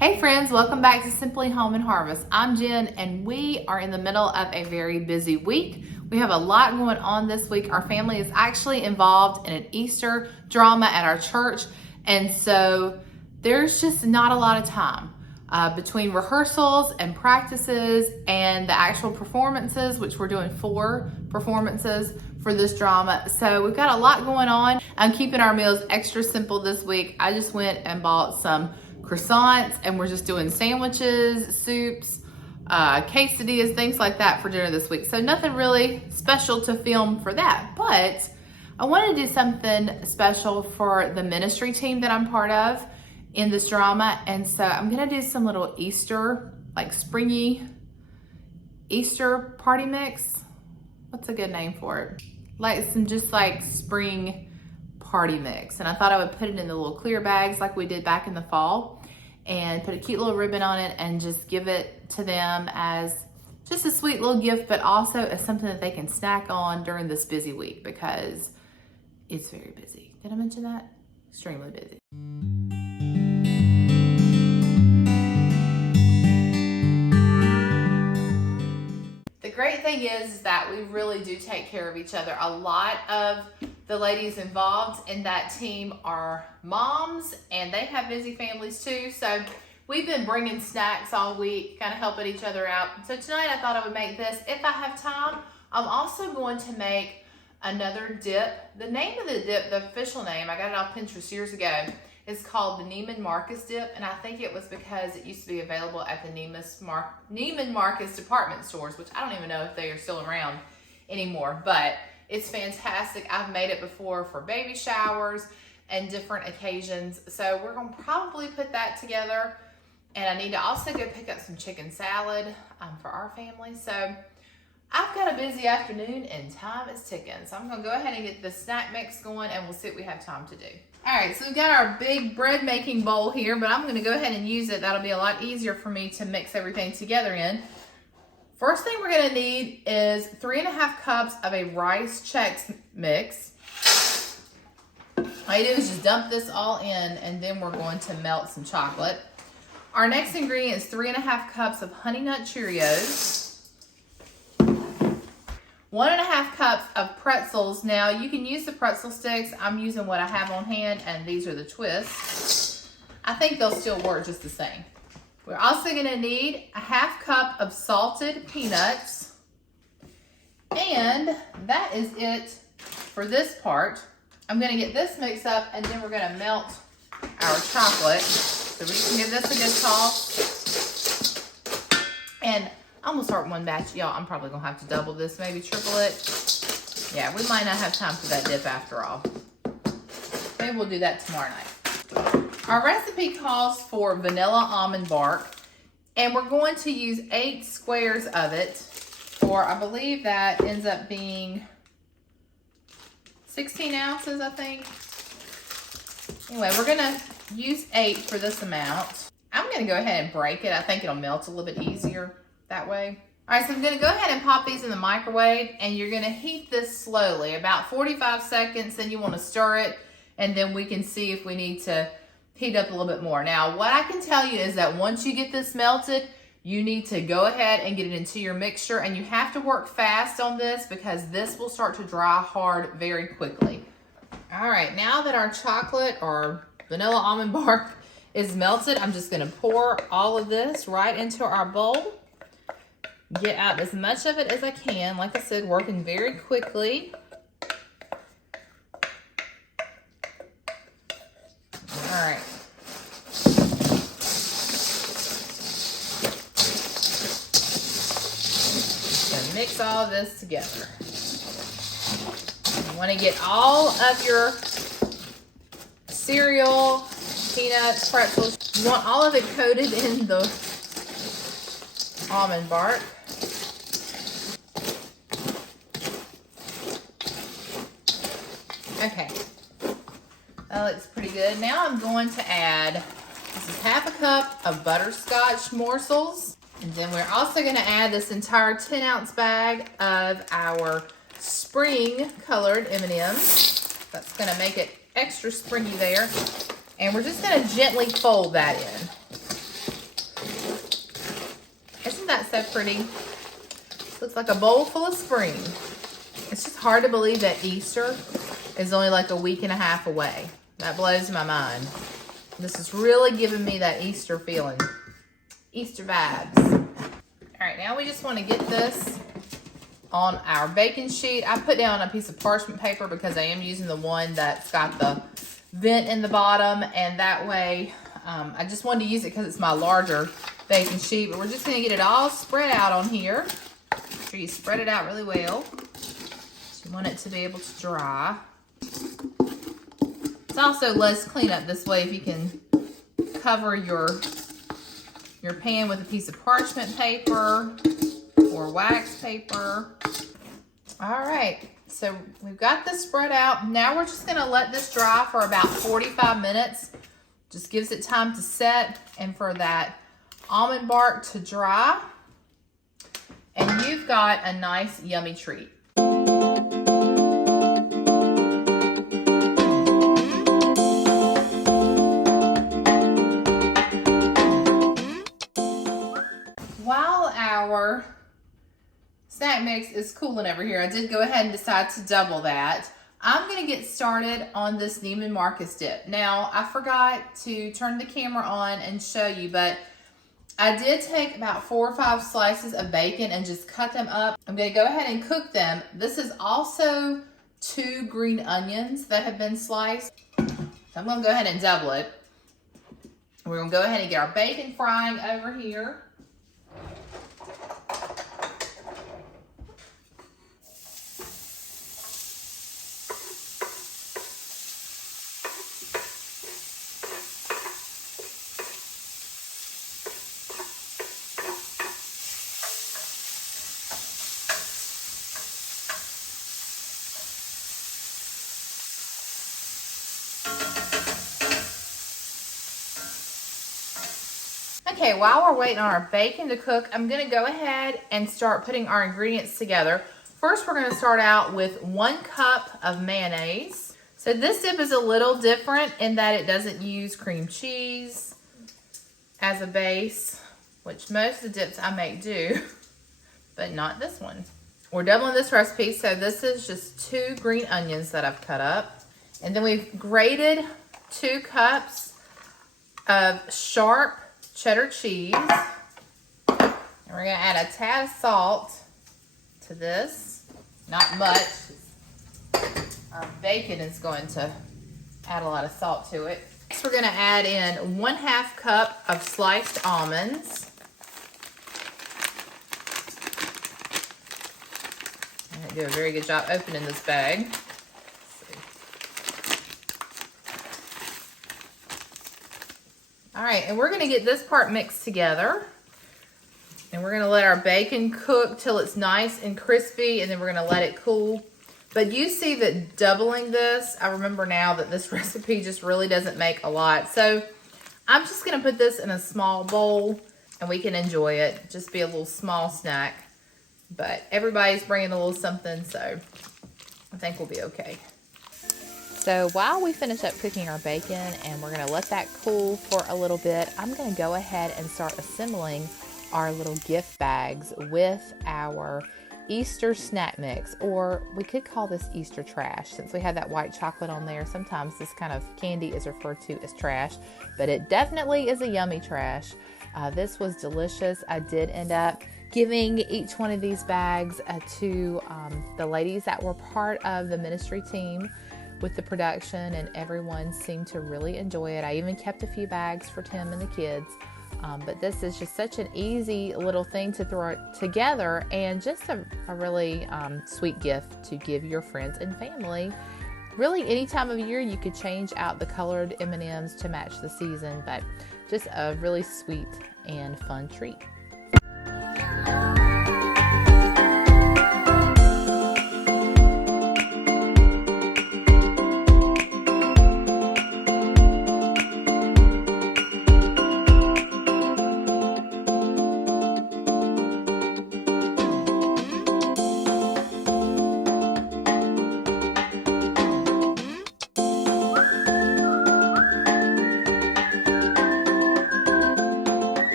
Hey friends, welcome back to Simply Home and Harvest. I'm Jen and we are in the middle of a very busy week. We have a lot going on this week. Our family is actually involved in an Easter drama at our church, and so there's just not a lot of time between rehearsals and practices and the actual performances, which we're doing 4 performances for this drama. So we've got a lot going on. I'm keeping our meals extra simple this week. I just went and bought some croissants and we're just doing sandwiches, soups, quesadillas, things like that for dinner this week. So nothing really special to film for that, but I want to do something special for the ministry team that I'm part of in this drama. And so I'm gonna do some little Easter, like springy Easter party mix. What's a good name for it? Like some just like spring party mix. And I thought I would put it in the little clear bags like we did back in the fall and put a cute little ribbon on it and just give it to them as just a sweet little gift, but also as something that they can snack on during this busy week because it's very busy. Did I mention that? Extremely busy. The great thing is that we really do take care of each other. A lot of the ladies involved in that team are moms and they have busy families too. So we've been bringing snacks all week, kind of helping each other out. So tonight I thought I would make this. If I have time, I'm also going to make another dip. The name of the dip, the official name, I got it off Pinterest years ago, is called the Neiman Marcus Dip, and I think it was because it used to be available at the Neiman Marcus department stores, which I don't even know if they are still around anymore, but it's fantastic. I've made it before for baby showers and different occasions, so we're gonna probably put that together, and I need to also go pick up some chicken salad for our family. So I've got a busy afternoon and time is ticking, so I'm gonna go ahead and get the snack mix going and we'll see what we have time to do. All right, so we've got our big bread making bowl here, but I'm gonna go ahead and use it. That'll be a lot easier for me to mix everything together in. First thing we're gonna need is 3.5 cups of a rice Chex mix. All you do is just dump this all in and then we're going to melt some chocolate. Our next ingredient is 3.5 cups of Honey Nut Cheerios. 1.5 cups of pretzels. Now you can use the pretzel sticks. I'm using what I have on hand and these are the twists. I think they'll still work just the same. We're also gonna need 1/2 cup of salted peanuts. And that is it for this part. I'm gonna get this mixed up and then we're gonna melt our chocolate. So we can give this a good toss. And I'm gonna start one batch, y'all. I'm probably gonna have to double this, maybe triple it. Yeah, we might not have time for that dip after all. Maybe we'll do that tomorrow night. Our recipe calls for vanilla almond bark, and we're going to use 8 squares of it, or I believe that ends up being 16 ounces, I think. Anyway, we're gonna use 8 for this amount. I'm gonna go ahead and break it. I think it'll melt a little bit easier that way. All right, so I'm gonna go ahead and pop these in the microwave and you're gonna heat this slowly, about 45 seconds, then you wanna stir it and then we can see if we need to heat up a little bit more. Now, what I can tell you is that once you get this melted, you need to go ahead and get it into your mixture and you have to work fast on this because this will start to dry hard very quickly. All right, now that our chocolate or vanilla almond bark is melted, I'm just gonna pour all of this right into our bowl. Get out as much of it as I can. Like I said, working very quickly. All right. So mix all of this together. You want to get all of your cereal, peanuts, pretzels. You want all of it coated in the almond bark. Okay, that looks pretty good. Now I'm going to add, this is 1/2 cup of butterscotch morsels. And then we're also gonna add this entire 10-ounce bag of our spring colored M&Ms. That's gonna make it extra springy there. And we're just gonna gently fold that in. that so pretty? This looks like a bowl full of spring. It's just hard to believe that Easter is only like a week and a half away. That blows my mind. This is really giving me that Easter feeling. Easter vibes. All right, now we just want to get this on our baking sheet. I put down a piece of parchment paper because I am using the one that's got the vent in the bottom, and that way I just wanted to use it because it's my larger baking sheet. But we're just going to get it all spread out on here. Make sure you spread it out really well. You want it to be able to dry. It's also less cleanup this way if you can cover your pan with a piece of parchment paper or wax paper. All right, so we've got this spread out. Now we're just gonna let this dry for about 45 minutes. Just gives it time to set and for that almond bark to dry. And you've got a nice, yummy treat. While our snack mix is cooling over here, I did go ahead and decide to double that. I'm gonna get started on this Neiman Marcus dip. Now, I forgot to turn the camera on and show you, but I did take about 4 or 5 slices of bacon and just cut them up. I'm gonna go ahead and cook them. This is also 2 green onions that have been sliced. So I'm gonna go ahead and double it. We're gonna go ahead and get our bacon frying over here. Okay, while we're waiting on our bacon to cook, I'm gonna go ahead and start putting our ingredients together. First, we're gonna start out with 1 cup of mayonnaise. So this dip is a little different in that it doesn't use cream cheese as a base, which most of the dips I make do, but not this one. We're doubling this recipe, so this is just 2 green onions that I've cut up. And then we've grated 2 cups of sharp cheddar cheese. And we're gonna add a tad of salt to this. Not much. Our bacon is going to add a lot of salt to it. Next, we're gonna add in 1/2 cup of sliced almonds. I'm gonna do a very good job opening this bag. All right, and we're gonna get this part mixed together. And we're gonna let our bacon cook till it's nice and crispy, and then we're gonna let it cool. But you see that doubling this, I remember now that this recipe just really doesn't make a lot. So I'm just gonna put this in a small bowl and we can enjoy it. Just be a little small snack. But everybody's bringing a little something, so I think we'll be okay. So while we finish up cooking our bacon and we're gonna let that cool for a little bit, I'm gonna go ahead and start assembling our little gift bags with our Easter snack mix, or we could call this Easter trash since we have that white chocolate on there. Sometimes this kind of candy is referred to as trash, but it definitely is a yummy trash. This was delicious. I did end up giving each one of these bags to the ladies that were part of the ministry team with the production, and everyone seemed to really enjoy it. I even kept a few bags for Tim and the kids. But this is just such an easy little thing to throw together, and just a really sweet gift to give your friends and family. Really, any time of year you could change out the colored M&Ms to match the season, but just a really sweet and fun treat.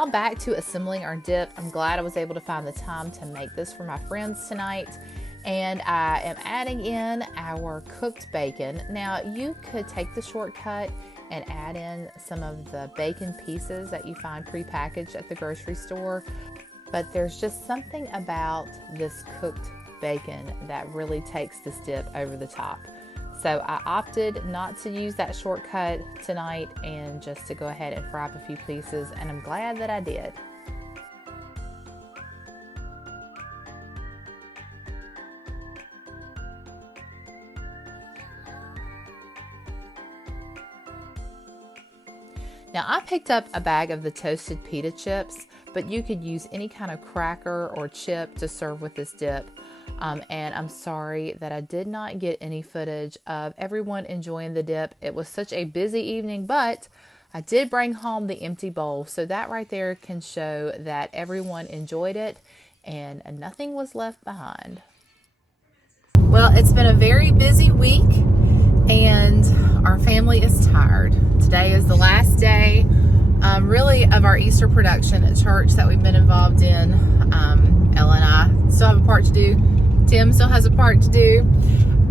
now back to assembling our dip. I'm glad I was able to find the time to make this for my friends tonight. And I am adding in our cooked bacon. Now you could take the shortcut and add in some of the bacon pieces that you find prepackaged at the grocery store, but there's just something about this cooked bacon that really takes this dip over the top. So I opted not to use that shortcut tonight and just to go ahead and fry up a few pieces, and I'm glad that I did. Now I picked up a bag of the toasted pita chips, but you could use any kind of cracker or chip to serve with this dip. And I'm sorry that I did not get any footage of everyone enjoying the dip. It was such a busy evening, but I did bring home the empty bowl. So that right there can show that everyone enjoyed it and nothing was left behind. Well, it's been a very busy week and our family is tired. Today is the last day, really, of our Easter production at church that we've been involved in. Ella and I still have a part to do. Tim still has a part to do.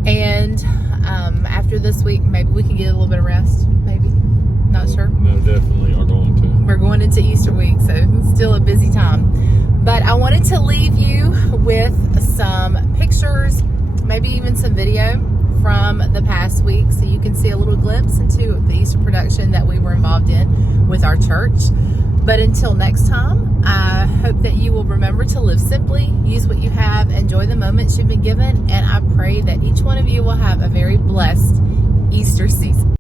And after this week, maybe we can get a little bit of rest. Maybe. Not sure. No, definitely are going to. We're going into Easter week, so it's still a busy time. But I wanted to leave you with some pictures, maybe even some video from the past week, so you can see a little glimpse into the Easter production that we were involved in with our church. But until next time, I hope that you will remember to live simply, use what you have, enjoy the moments you've been given, and I pray that each one of you will have a very blessed Easter season.